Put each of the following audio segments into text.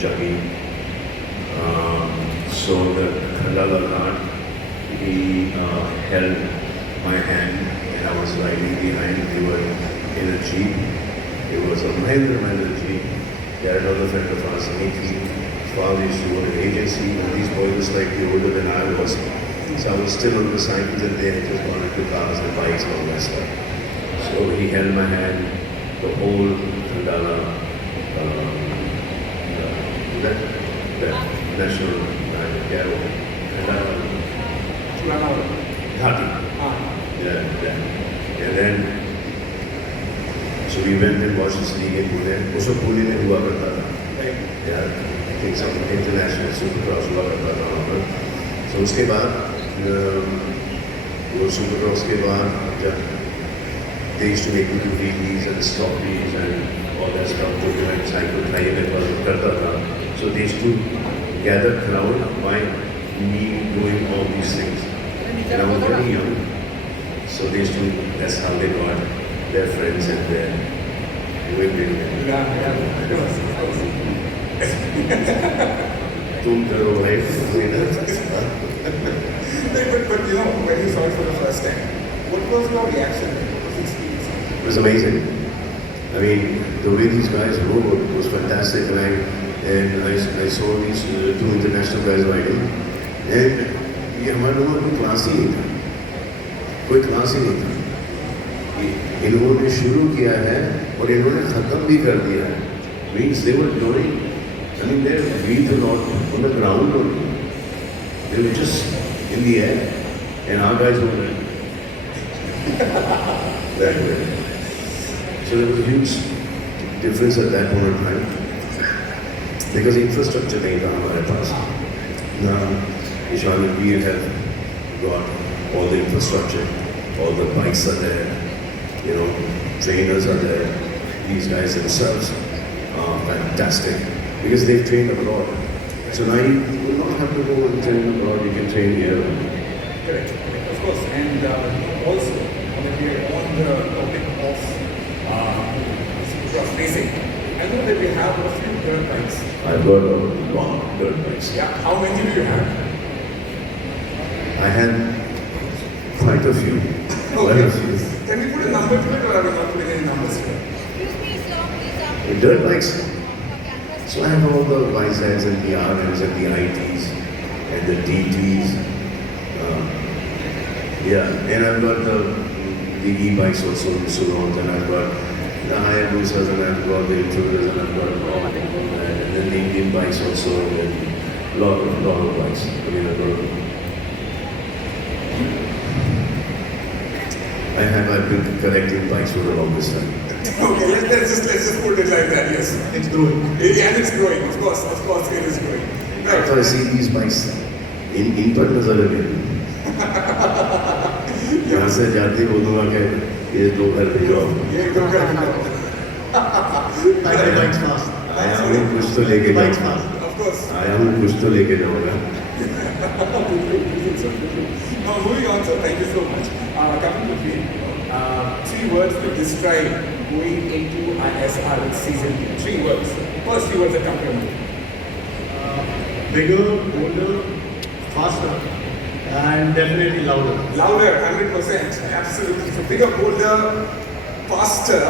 Jaggi. So the Khandala Ghat, he held my hand and I was riding behind. We were in a jeep. It was a Mahindra jeep. They had another friend of ours, Niki. His father used to own an agency, and these boys were slightly older than I was. So I was still on the cycles and they had just gone into cars and bikes and all that stuff. So he held my hand, the whole Khandala, that national Khandala Ghati. Yeah. And then, so we went and watched this league in Pune. Also Pune में हुआ करता था. Yeah, I think some international supercross हुआ करता था वहाँ पर. So उसके बाद वो supercross के बाद जब they used to make little wheelies and stoppies and all that stuff to prevent cycle flying में करता था. So they used to gather crowd by me doing all these things. And I was very young. So they used to, that's how they got their friends and their women. तुम करो भाई But you know, when you saw it for the first time, what was your reaction? What was the experience? It was amazing. I mean, the way these guys rode was fantastic, and I saw these two international guys riding, and ये हमारे लोगों को class ही नहीं था, कोई class ही नहीं था. इन्होंने शुरू किया है और इन्होंने खत्म भी कर दिया है. Means they were doing, I mean their feet were not on the ground only. They were just in the air, and our guys were that way. So there was a huge difference at that point in time because infrastructure नहीं था हमारे पास. Now, Ishan and we have got all the infrastructure, all the bikes are there, you know, trainers are there. These guys themselves are fantastic because they've trained abroad. So now you will not have to go and train abroad, you can train here. Correct, of course. And also, when we are on the topic of supercross racing, I know that we have a few dirt bikes. I've got a lot of dirt bikes. Yeah, how many do you have? I had quite a few. Quite a few. Can we put a number to it or are we not putting any numbers to it? Excuse me, sir, please. The dirt bikes. So I have all the YZs and the RMs and the ITs and the DTs. And I've got the e-bikes also, the Sulons, and I've got the Hayabusas, and I've got the Intruders, and I've got and then the Indian bikes also, and a lot of bikes. I mean, I've been collecting bikes for the longest time. Okay, let's just put it like that. Yes, It's growing. and it's growing. Of course, it is growing. Right. After I see these bikes, in पर नजर लगे. यहाँ से जाते बोलूँगा कि ये दो घर पे जाओ. ये एकदम Bikes fast. आया हूँ कुछ तो लेके जाऊँगा. Of course. आया हूँ कुछ तो लेके जाऊँगा. Now moving on, sir. Thank you so much. Coming to me, 3 words to describe going into ISR season 2. 3 words. First 3 words that come to your mind. Bigger, bolder, faster, and definitely louder. Louder, 100%. Absolutely. So bigger, bolder, faster,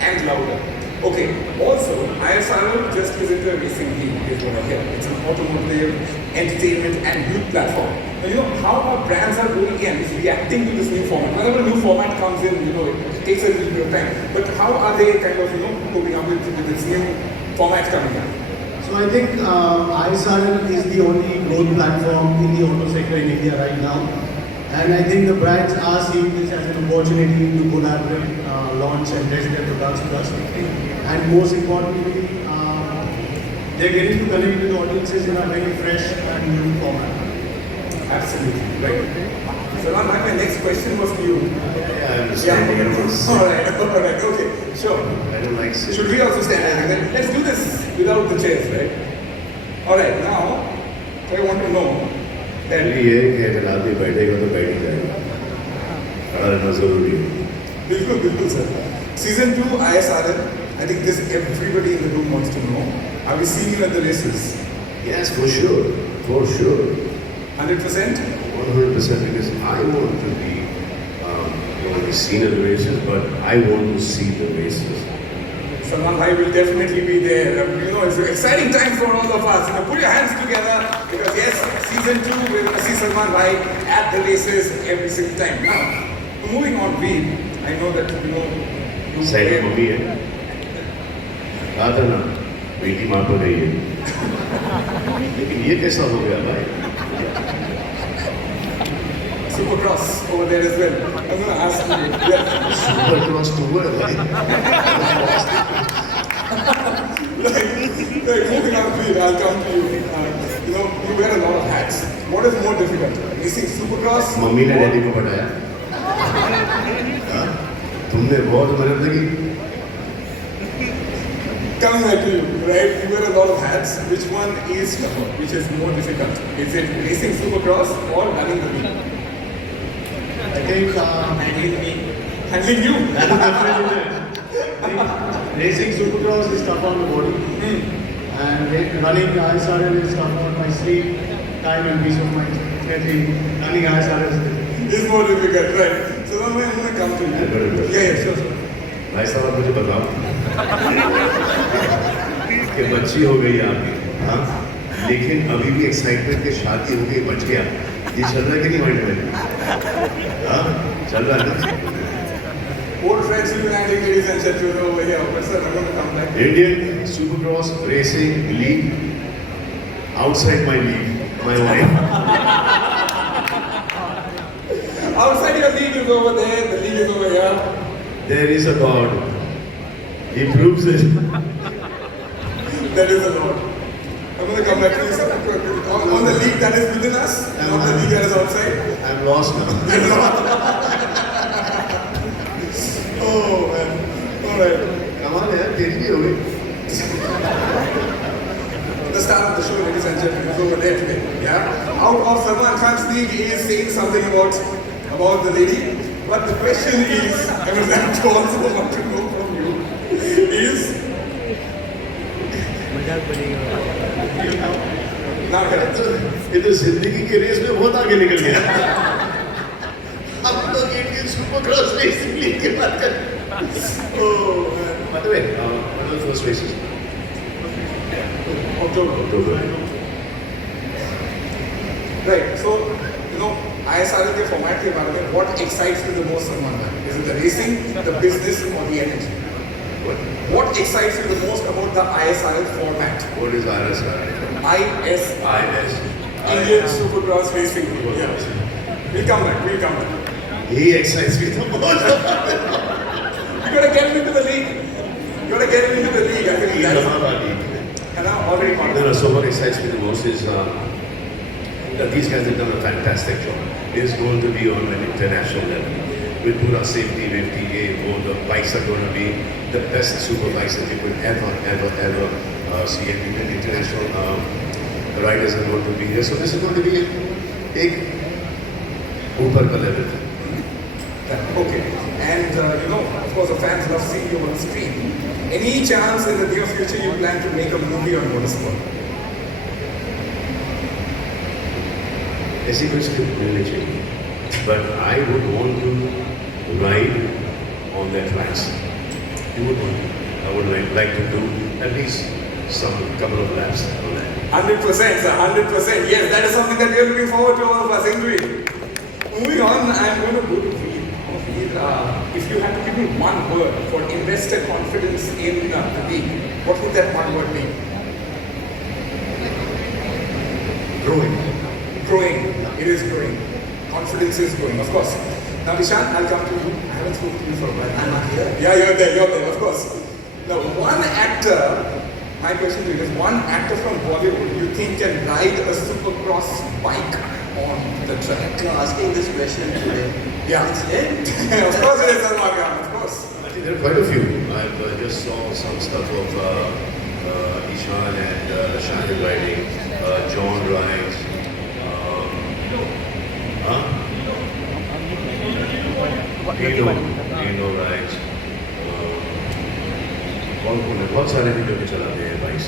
and louder. Okay. Also, ISR just isn't a racing league, is what I hear. It's an automotive, entertainment, and youth platform. Now, you know how our brands are going in, is reacting to this new format. Whenever a new format comes in, you know, it takes a little bit of time. But how are they kind of, you know, coping up with this new format coming up? So I think ISRL is the only growth platform in the auto sector in India right now. And I think the brands are seeing this as an opportunity to collaborate, launch and test their products plus. And most importantly, they're getting to connect with audiences in a very fresh and new format. Absolutely. Right. So now my next question was to you. Yeah, I understand. Yeah. Alright, okay, sure. I don't like sitting. Should we also stand? Then let's do this without the chairs, right? Alright, now I want to know that ये कि अगर आदमी बैठेगा तो बैठ ही जाएगा. खड़ा रहना जरूरी है. बिल्कुल sir. Season 2 ISRL I think this everybody in the room wants to know. Are we seeing you at the races? Yes, for sure. For sure. 100%? 100% because I want to be not only seen at the races, but I want to see the races. Salman Bhai will definitely be there. It's an exciting time for all of us. Put your hands together because yes, season 2 we're going to see Salman Bhai at the races every single time. Now, moving on, I know that you side में mummy है कहा था ना बेटी माँ तो गई है लेकिन ये कैसा हो गया भाई Supercross over there as well. I'm going to ask you. Yeah. Super cross tour है भाई Like, moving on, Veer, I'll come to you. You wear a lot of hats. What is more difficult? Racing Supercross? Mummy ने daddy को बताया हाँ? तुमने बहुत मेहनत लगी Coming back to you, right? You wear a lot of hats. Which one is tougher? Which is more difficult? Is it racing Supercross or running the league? I think handling me. Handling you? Racing Supercross is tough on the body. And running ISRL is tough on my sleep, time and peace of mind. I think running ISRL It's more difficult, right? So now I'm going to come to you. Yeah, sure. भाई साहब आप मुझे बताओ कि बच्ची हो गई आपकी हाँ लेकिन अभी भी एक्साइटमेंट के शादी हो गई बच गया ये चल रहा है कि नहीं माइंड में हाँ चल रहा है ना Old friends uniting, ladies and gentlemen, over here. But sir, I'm going to come back. Indian Supercross Racing League outside my league my wife Outside your league is over there, the league is over here. there is a God he proves it That is a lot. I'm going to come back to you, sir. On the league that is within us, and on the league that is outside. I'm lost now Oh, man. Alright. कमाल है यार तेरी भी हो गई The star of the show, ladies and gentlemen, is over there today. Yeah? Out of Salman Khan's league, he is saying something about the lady. But the question is, I would like to also want to know from you, is... Now, ये तो जिंदगी के race में बहुत आगे निकल गया अब लोग इंडियन सुपरक्रॉस रेसिंग लीग की बात कर oh, man. By the way, what are the first races? October. Right, so, ISRL के format के बारे में, what excites you the most, Salman Bhai? Is it the racing, the business, or the energy? What excites you the most about the ISRL format? What is ISRL? IS. Indian Supercross Racing League. Yeah. We'll come back. He excites me the most. You gotta get him into the league. I think that's already part of it. So what excites me the most is that these guys have done a fantastic job. It's going to be on an international level. With Pura safety, with TA, the bikes are going to be the best super bikes that you could ever see. And international riders are going to be here. So this is going to be a ऊपर का level. Okay. And of course, the fans love seeing you on screen. Any chance in the near future you plan to make a movie on motorsport? ऐसी कोई script मिलनी चाहिए but I would want to ride on their tracks. I would like to do at least some couple of laps on that. 100%, sir, 100%. Yes, that is something that we are looking forward to, all of us, ain't we? Moving on, I'm going to go to Veer. If you had to give me one word for investor confidence in the league, what would that one word be? Growing. Growing. It is growing. Confidence is growing, of course. Now, Vishant, I'll come to you. I haven't spoken to you for a while. I'm not here. Yeah, you're there, of course. Now, one actor, my question to you is, one actor from Bollywood you think can ride a supercross bike on the track? You're asking this question today. Yeah. It's late. Of course it is Salman Khan, of course. I think there are quite a few. I just saw some stuff of Ishan and Shahid riding, John rides. Dino rides. Powerful है, बहुत सारे भी जो कि चलाते हैं bikes.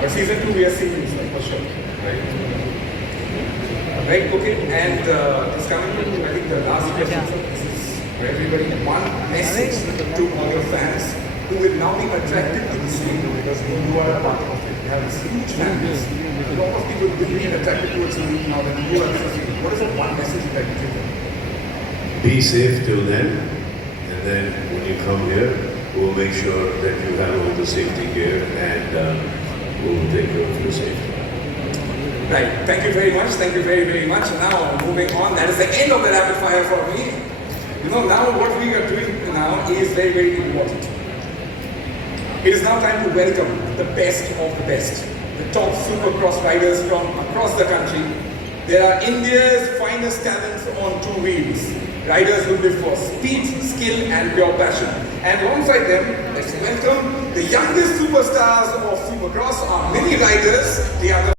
But season 2 we are seeing this like for sure, right? Right, okay, and it's coming to, I think, the last question, so this is for everybody. One message to all your fans who will now be attracted to this league because you are a part of it. You have this huge fan base. A lot of people will be attracted towards the league now that you are associated. What is the one message you like to give them? Be safe till then, and then when you come here, we'll make sure that you have all the safety gear and we'll take care of your safety. Right. Thank you very much. Thank you very, very much. Now, moving on, that is the end of the rapid fire for me. You know, now what we are doing now is very, very important. It is now time to welcome the best of the best, the top supercross riders from across the country. They are India's finest talents on two wheels. Riders who live for speed, skill, and pure passion. And alongside them, let's welcome the youngest superstars of supercross, our mini riders. They are the